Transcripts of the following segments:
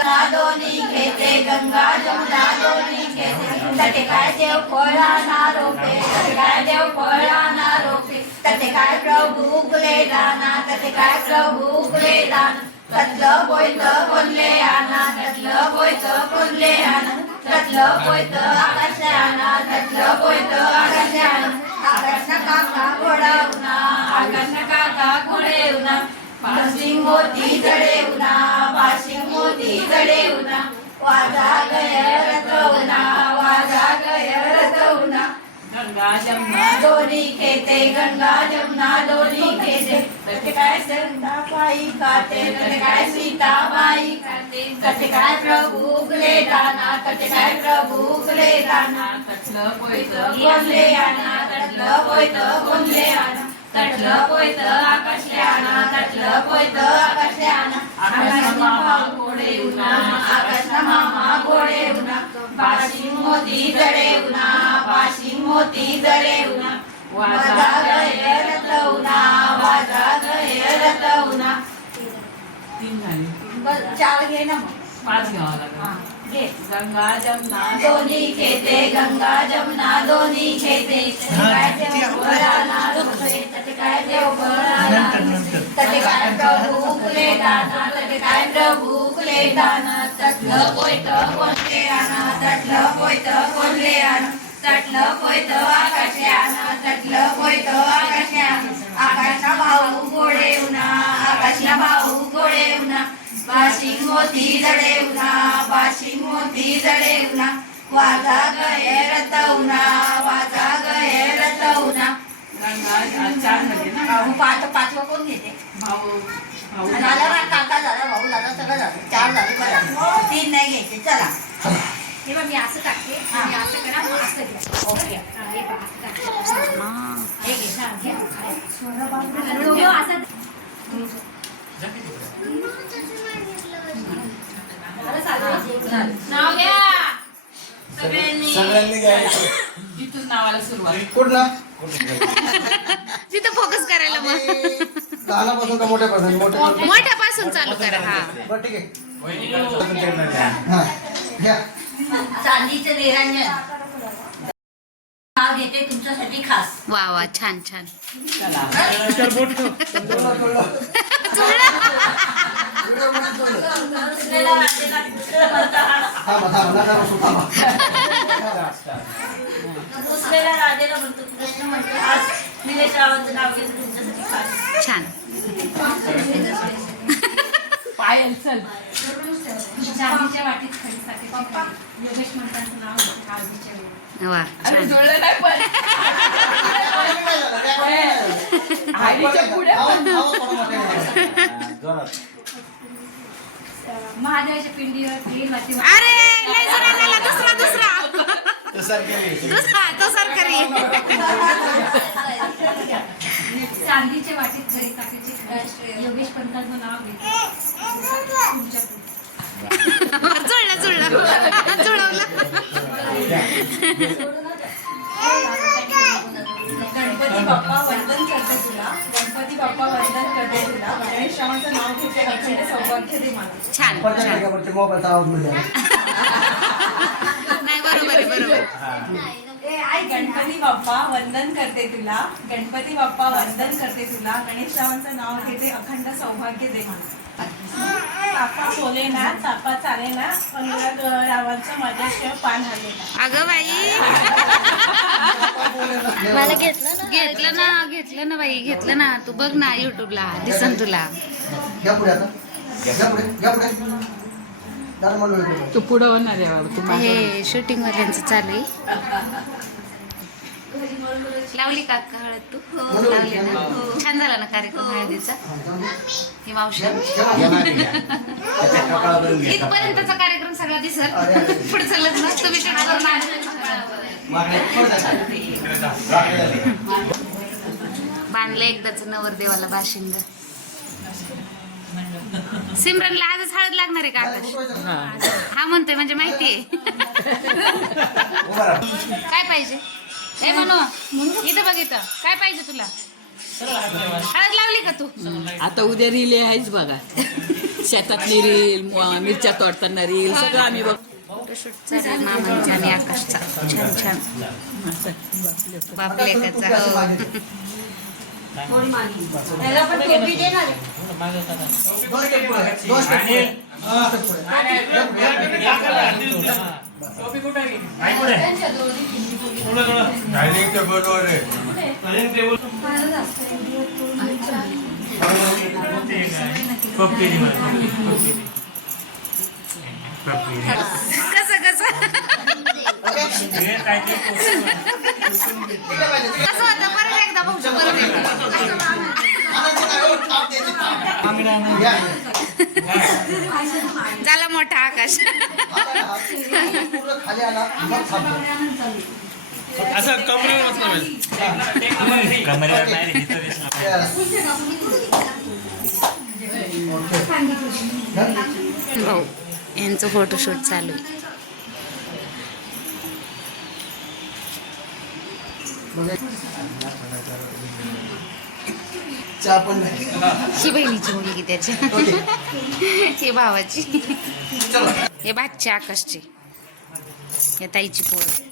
दोन्ही घेते गंगा जमुना दोन्ही घेते तटे काय देव फळाना रोपे तटे काय देव फळाना रोपे तटे काय प्रभू उगले दाना तटे काय प्रभू उगले दाना. ततलं बोयत कोल्हे आना ततलं बोयत कोल्हे आना ततलं बोयत आकाशे आना ततलं बोयत आकाशे आना. आकाश काका घोडावना आकाश काका घोडेवना पाशिंग मोती जडेवना पाशिंग मोती जडेवना वाजा गय रतवना वाजा गय रतवना गंगा जमुना दोन्ही खेते गंगा जमुना दोन्ही खेते. कटे काय संता पायी काटे काय सीताबाई काटे. कटे काय प्रभू उगले दाना कटे काय प्रभू उगले दाना. तटलं कोयत कोल्हे आना तटलं कोयत कोल्हे आना तटलं कोयत आकाशले आना तटलं कोयत आकाशले आना आकाशना मामा घोडे उना आकाशना मामा घोडे उना बाशी मोती जडे उना बाशी मोती जडे उना वाजा गय रतवना वाजा गय रतवना तीन झाली. बरं, चार घे ना मग. पाच घ्यावा हा, लागेल घे गंगा जमुना दोन्ही खेते गंगा जमुना दोन्ही खेते तटे काय देव बळाना रोपे तटे काय देव बळाना तटे काय प्रभू उकले दाना तटे काय प्रभू उकले दाना तटलं पोयत कोणते आना तटलं पोयत कोणले आना तटलं पोयत आकाशे आना तटलं पोयत आकाशे आना आकाशना भाऊ गोडे उना आकाशना भाऊ गोडे उना वाशिंग मोती जडे उना वाशिंग मोती जडे उना वाजा गये रतवना वाजा गये रतवना गंगा चार ना भाऊ पाच पाचवं कोण घेते? भाऊ भाऊ. झालं ना काका झाला भाऊ झाला सगळं झालं. चार झाले बरं. तीन नाही घ्यायचे चला. हे बघ मी असं टाकते. आणि असं करा मग असं घ्या. ओके. हा, हे बघ, असं टाकते. हे घे, हा, घे. आणि तो घेऊ असं. बरं, चालेल. नाव घ्या सगळ्यांनी सगळ्यांनी घ्यायचं इथून सुरुवात कुठला तिथं फोकस करायला मग. लहानापासून मोठ्यापासून मोठ्या मोठ्यापासून चालू करा हा. बरं ठीक आहे. हा घ्या. चांदीचे निरंजन. नाव घेते तुमच्यासाठी खास. वा वा छान छान. चला. दुसऱ्याला वाटेला दुसरं म्हणतात. थांबा थांबा नका बसू थांबा दुसऱ्याला राधेला म्हणतो कृष्ण म्हणतो आज निलेश रावांचं नाव घेते तुमच्यासाठी खास छान. पायल चल. वा महादेवाच्या पिंडीवर तेल वाटी दुसरा दुसरा दुसरा तो सरकारी चांदीच्या वाटीत खडी टाकायची योगेश पंतांचं नाव जुळलं जुळलं जुळवलं गणपती बाप्पा वंदन करते तुला. गणपती बाप्पा वंदन करते तुला. गणेश रामाचं नाव घेते. सौभाग्य दे मला. छान पडल्या छान ठिकाणवरती मोबाईलचा आवाजमध्ये नाही बरोबर आहे बरोबर ए आई गणपती बाप्पा वंदन करते तुला. गणपती बाप्पा वंदन करते तुला. गणेश रामाचं नाव घेते अखंड सौभाग्य दे बोले ना चापा चाले ना पंगड रावांचं माझ्याशिवाय पान ना. अगं बाई. मला घेतलं ना. घेतलं ना बाई घेतलं ना. तू बघ ना युट्यूबला दिसन तुला. तू पुढं होणार आहे बाबा तू. हे शूटिंग वाल्यांचं चालू आहे. लावली का अक्का हळद तू? लावली ना. छान झाला ना कार्यक्रम हळदीचा? हा, दे. ही मावशी. इथपर्यंतचा कार्यक्रम सगळा दिसत पुढचं लग्न. तुम्ही शूट करून बांधलं एकदाच नवरदेवाला बाशिंग. सिमरनला आजच हळद लागणार आहे का आकाश? हा म्हणतोय म्हणजे माहितीये. काय पाहिजे? ए म्हणू इथं बघ इथं. काय पाहिजे तुला? हळद लावली का तू? आता उद्या रिले आहेच बघा. शेतातली रील मिरच्या तोडताना रील सगळं आम्ही बघ. फोटोशूट चालेल मामांचा आणि आकाशचा. छान छान. बापलेकाचा हो. त्याला पण टोपी दे ना रे. दोन step पुढे. दोन step पुढे. दोन step पुढे. डायनिंग टेबलवर आहे कसं कसं होतं परत एकदा बघू परत एकदा हो. झाला मोठा आकाश. असं कमरेवर बसला पाहिजे कमरेवर नाही. भाऊ यांचं फोटोशूट चालू आहे चहा पण नाही. ही बहिणीची मुलगी त्याची. ही भावाची. हे भातचे आकाशचे. या ताईची पोरं.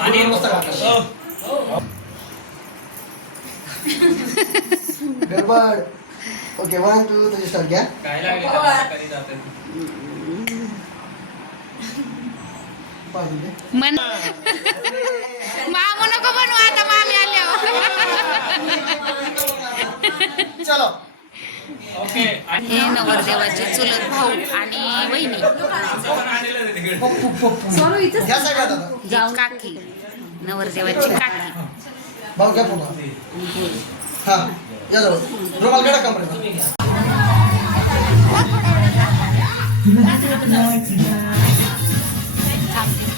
आणि. गडबड. ओके वन टू तुझी स्टार्ट घ्या. मन मामू नको बनवू आता मामी आल्यावर. चलो. हे नवरदेवाचे चुलत भाऊ आणि ही काकी. नवरदेवाची काकी. भाऊ